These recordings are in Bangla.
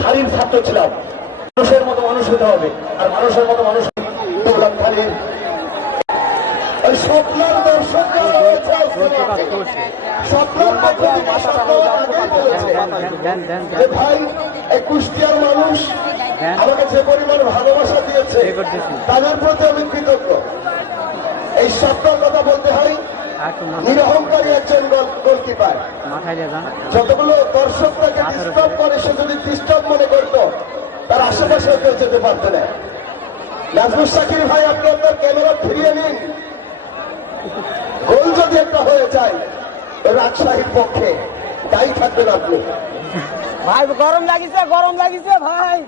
সারির ছাত্র ছিলাম। মানুষের মতো মানুষ হতে হবে, আর মানুষের মতো মানুষ স্বপ্নের দর্শক ভাই, এই কুষ্টিয়ার মানুষ আমাকে যে পরিমাণ ভালোবাসা দিয়েছে তাদের প্রতি আমি কৃতজ্ঞ। এই স্বপ্নের কথা বলতে হয় নিরহংকারী একজন গোলকিপার। যতগুলো দর্শক তাকে ডিস্টার্ব করে, সে যদি ডিস্টার্ব মনে করতো তার আশেপাশে কেউ যেতে পারত না। নাজমুল শাকির ভাই, আপনি আপনার ক্যামেরা ফিরিয়ে নিন। গোল যদি একটা হয়ে যায় রাজশাহীর পক্ষে, তাই থাকবেন আপনি। ভাই গরম লাগিছে, গরম লাগিছে ভাই,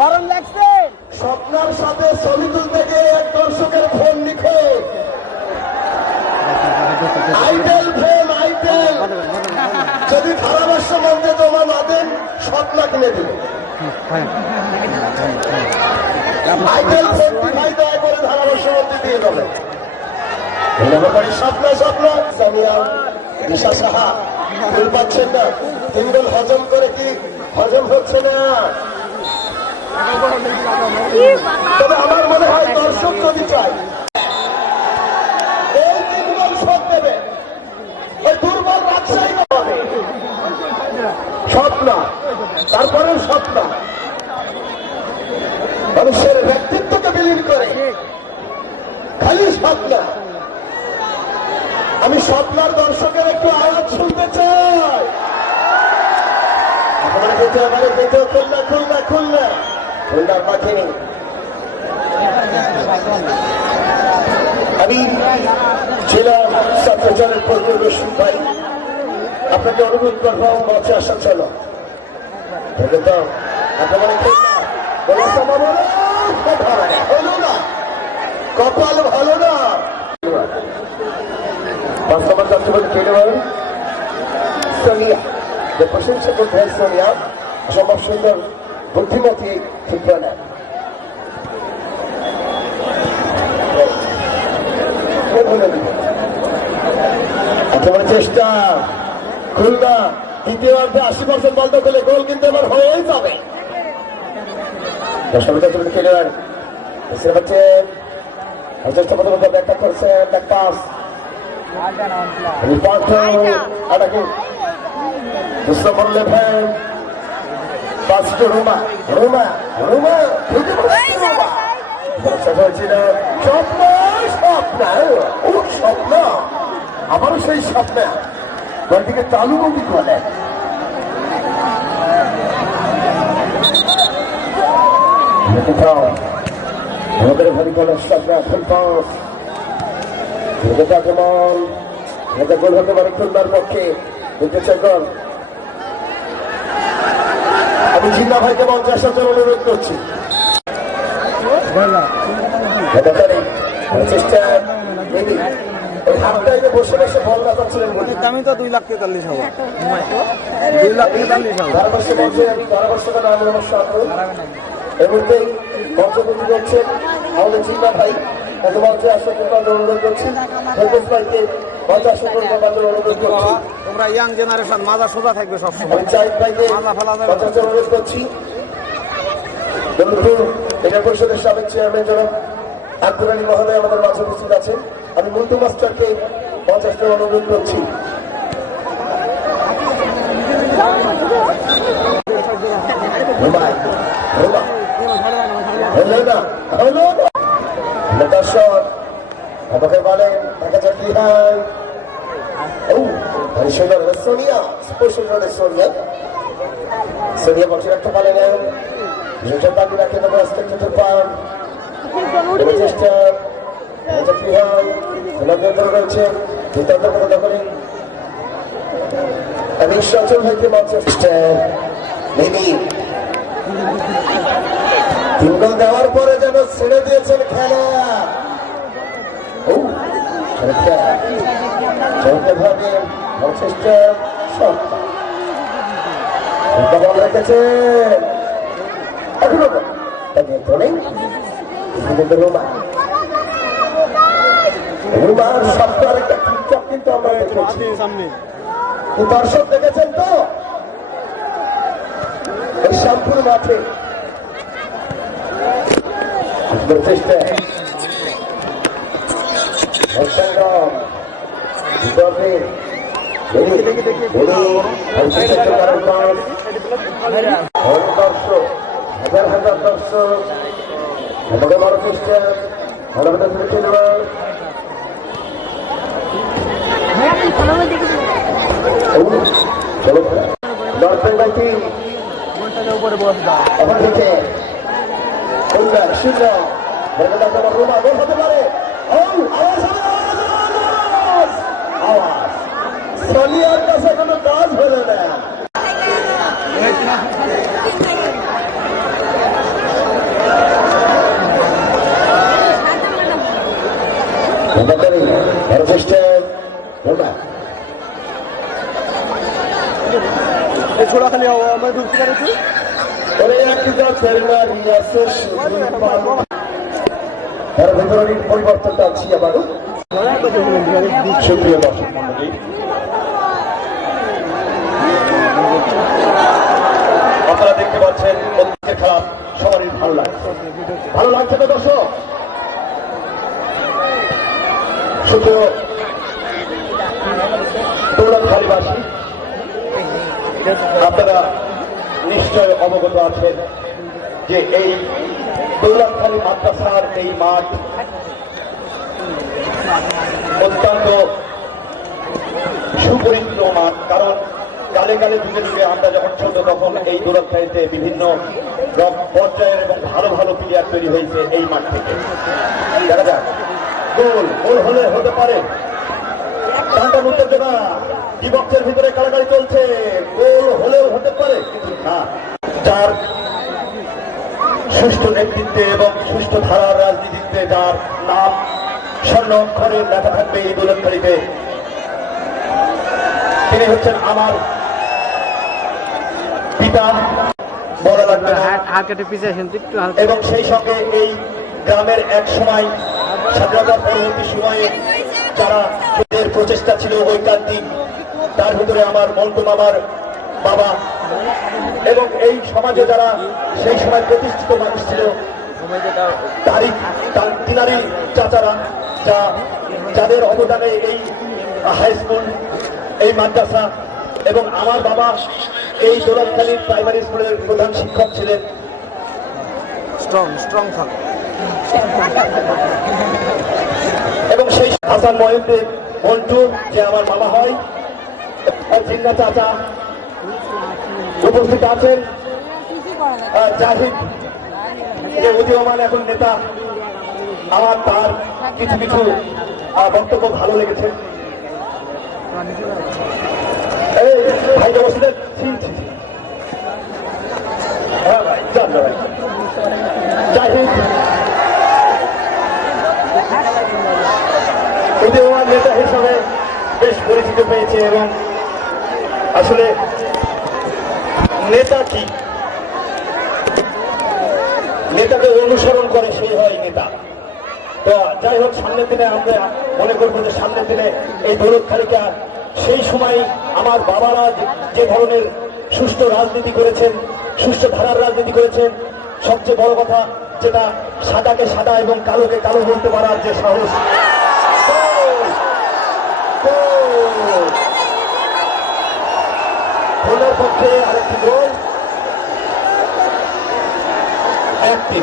গরম লাগছে। স্বপ্নার সাথে ছবি তুলতে গিয়ে এক দর্শকের ফোন নিখোঁজ। Itel phone, itel. যদি ধারাভাষ্য মঞ্চে জমা না দেন, স্বপ্না কিনে দিন। আইটেল ফোনটি ভাই দয়া করে ধারাভাষ্য মঞ্চে দিয়ে দেবেন। স্বপ্ন স্বপ্ন সামিয়া দিশা সাহা ফুল পাচ্ছেন না। 3 গোল হজম করে কি হজম হচ্ছে না? তবে আমার মনে হয় দর্শক যদি চাই এই 3 গোল শোধ দেবে, এই দুর্বল রাজশাহী হবে। স্বপ্ন, তারপরে স্বপ্ন মানুষের ব্যক্তিত্বকে বিলীন করে, খালি স্বপ্ন। আমি স্বপ্নার দর্শকের একটু আওয়াজ শুনতে চাই। খুলনা খুলনা খুলনা খুলনার মাঠে আমি জেলা ছাত্রচারের পরিদর্শক ভাই, আপনাকে অনুরোধ করবো মঞ্চে আসার জন্য। হলো না, কপাল ভালো না। সোনিয়া, যে প্রশংসা করতে হয় সোনিয়া, সম্ভব সুন্দর বুদ্ধিমতী ঠিক না। তোমার চেষ্টা খুলনা দ্বিতীয়ার্ধে 80% বল দখলে গোল কিন্তু এবার হয়েই যাবে। খেলোয়াড় চেষ্টা করতে ব্যাখ্যা করছে, পাস আমারও সেই স্বপ্ন গলটিকে চালু মুখী বলে। আমাদের ভারী বলে গোল হতে পারে খুলনার পক্ষে। গোল আমি জিন্না ভাইকে মঞ্চে আসার জন্য অনুরোধ করছি। চেষ্টা বসে বসে বল না পাচ্ছিলেন। আমি তো 2,43,000 হবো। 2,43,000 এই মুহূর্তেই মঞ্চপতি করছেন আমাদের জিন্না ভাই। মঞ্চে আসার জন্য অনুরোধ করছি। তোমরা ইয়াং জেনারেশন, মাজা সোজা থাকবে সবসময়। অনুরোধ করছি এটা পরিষদের সাবেক চেয়ারম্যান জনাব আব্দুল আলী মহোদয় আমাদের মাঝে উপস্থিত আছেন। আমি মুন্টু মাস্টারকে 50 অনুরোধ করছি। দর্শক আমাকে বলেন সোনিয়া সোনিয়া সোনিয়া বসে রাখতে পারে না। চেষ্টা রয়েছে আমি সচল ভাইকে মঞ্চে 3 গোল দেওয়ার পরে যেন ছেড়ে দিয়েছেন খেলা। চলতে চেষ্টা বল রেখেছেন রুমার শব্দ আরেকটা টিকটক কিন্তু আমরা দেখেছি। দর্শক দেখেছেন তো রামপুর মাঠে চেষ্টা দর্শক হাজার হাজার দর্শক আমাকে বড় চেষ্টা ভালোভাবে ফিরে দেওয়া চলো দর্শক বাইটি আমার দিকে সুন্দর সুন্দর রুমা গোল হতে পারে আওয়াজ সোনিয়ার কাছে কোনো কাজ হলো না ছোড়া খালি আমার ঢুকতে পারে তার ভেতরের পরিবর্তনটা আছি আবারও সুপ্রিয় দর্শক মন্ডলী আপনারা দেখতে পাচ্ছেন অতীতের খেলা সবারই ভালো লাগছে তো দর্শক শুধু দৌড়াখালীবাসী আপনারা নিশ্চয় অবগত আছেন যে এই দৌলতখালী মাদ্রাসার এই মাঠ অত্যন্ত সুপরিচিত মাঠ, কারণ কালে কালে যুগে যুগে আমরা যখন ছোট তখন এই দৌলতখালীতে বিভিন্ন পর্যায়ের এবং ভালো ভালো প্লেয়ার তৈরি হয়েছে এই মাঠ থেকে। দেখা যাক গোল গোল হলে হতে পারে, উত্তেজনা বিপক্ষের ভিতরে কাড়াকাড়ি চলছে, গোল হলেও হতে পারে না। যার সুষ্ঠু নেতৃত্বে এবং সুষ্ঠু ধারার রাজনীতিতে যার নাম স্বর্ণ অক্ষরে লেখা থাকবে এই দৌলতখালীতে, তিনি হচ্ছেন আমার পিতা বলা লাগবে না। এবং সেই সঙ্গে এই গ্রামের এক সময় স্বাধীনতার পরবর্তী সময়ে যারা প্রচেষ্টা ছিল ঐকান্তিক, তার ভিতরে আমার মন্টু মামার বাবা এবং এই সমাজে যারা সেই সময় প্রতিষ্ঠিত মানুষ ছিল তিনারি চাচারা, যাদের অবদানে এই হাই স্কুল, এই মাদ্রাসা এবং আমার বাবা এই দৌলতখালী প্রাইমারি স্কুলের প্রধান শিক্ষক ছিলেন। এবং সেই হাসান মহিউদ্দিন মন্টু যে আমার মামা হয়, জিন্না চাচা উপস্থিত আছেন, জাহিদ যে উদীয়মান এখন নেতা, আমার তার কিছু কিছু বক্তব্য ভালো লেগেছে। এই ভাই বসলেন, হ্যাঁ ভাই যান ভাই। জাহিদ উদীয়মান নেতা হিসাবে বেশ পরিচিত পেয়েছে এবং আসলে নেতা কি, নেতাকে অনুসরণ করে সেই হয় নেতা। তো যাই হোক, সামনের দিনে আমরা মনে করবো যে সামনের দিনে এই দৌলতখালীকে সেই সময় আমার বাবারা যে ধরনের সুষ্ঠু রাজনীতি করেছেন, সুষ্ঠু ধারার রাজনীতি করেছেন, সবচেয়ে বড় কথা যেটা সাদাকে সাদা এবং কালোকে কালো বলতে পারার যে সাহস, গোলের পক্ষে আরেকটি গোল, একটি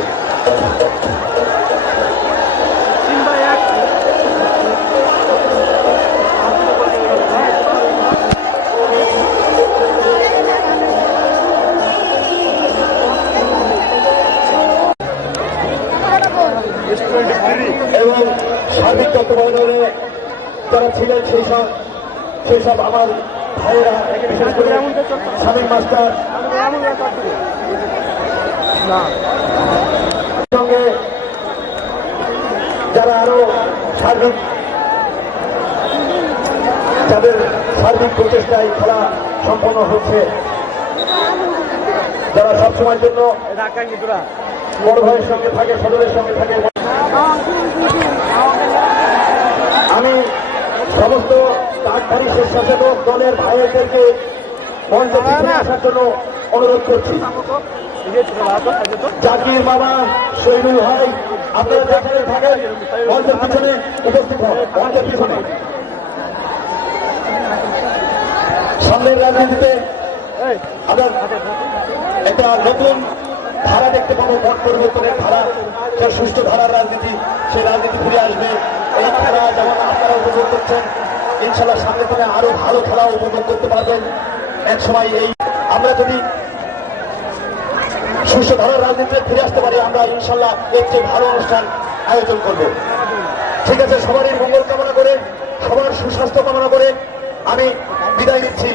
এবং সার্বিক তত্ত্বাবধানে যারা ছিলেন সেই সব আমার ভাইয়েরা, বিশেষ করে শামীম মাস্টার সঙ্গে যারা আরো সার্বিক, যাদের সার্বিক প্রচেষ্টায় খেলা সম্পন্ন হচ্ছে, যারা সবসময়ের জন্য বড় ভাইয়ের সঙ্গে থাকে, সদরের সঙ্গে থাকে। আমি সমস্ত কাঠধারী স্বেচ্ছাসেবক দলের ভাইদেরকে মঞ্চে আসার জন্য অনুরোধ করছি জাকির মামা শহীদুল ভাই আপনারা যেখানে থাকেন মঞ্চের পিছনে উপস্থিত হন মঞ্চের পিছনে সামনের রাজনীতিতে আমরা একটা নতুন ধারা দেখতে পাবো মত পরিবর্তনের ধারা যে সুষ্ঠু ধারার রাজনীতি সেই রাজনীতি ফিরে আসবে এই খেলা যেমন আপনারা উপভোগ করছেন ইনশাল্লাহ সামনে থেকে আরো ভালো খেলা উপভোগ করতে পারবেন এক সময় এই আমরা যদি সুষ্ঠু ধারার রাজনীতিতে ফিরে আসতে পারি আমরা ইনশাল্লাহ এর চেয়ে ভালো অনুষ্ঠান আয়োজন করব ঠিক আছে সবারই মঙ্গল কামনা করে সবার সুস্বাস্থ্য কামনা করে আমি বিদায় নিচ্ছি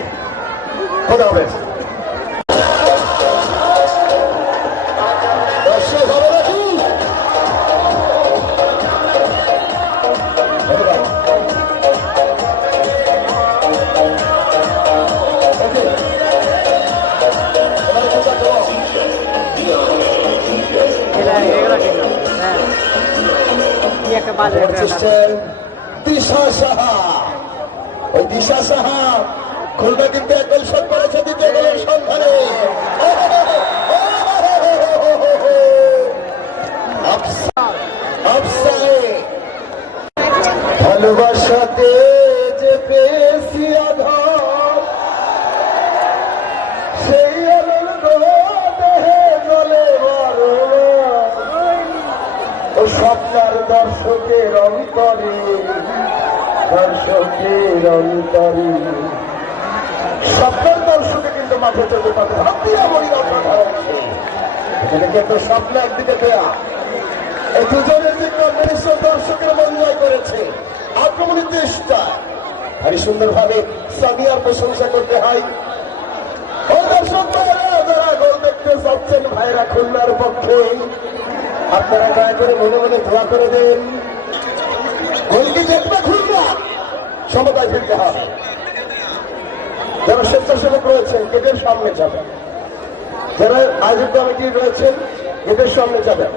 খোদা হাফেজ দিশা সাহা ওই দিশা সাহা খুলনা কিন্তু এক গোল শট করেছে দ্বিতীয় গোলের সন্ধানে ভালোবাসাতে যে পেয়েছি আধার সেই আনন্দ দেহে জলে ও স্বপ্নার দর্শকের অন্তরে স্বপ্নের দর্শকে কিন্তু মাঠে চলতে পারবে কিন্তু স্বপ্ন একদিকে দেয়া এই দুজনের যে কম্বিনেশন দর্শকের মঞ্জয় করেছে আক্রমণের চেষ্টা ভারী সুন্দর ভাবে সামিয়ার প্রশংসা করতে হয় ও দর্শক ভাইরা যারা গোল দেখতে যাচ্ছেন ভাইরা খুলনার পক্ষে আপনারা দয়া করে মনে মনে ধোয়া করে দেন গোলকি দেখবে খুলনা সমতায় ফিরতে হবে যারা স্বেচ্ছাসেবক রয়েছেন গেটের সামনে যাবেন যারা আয়োজক কমিটি রয়েছেন গেটের সামনে যাবেন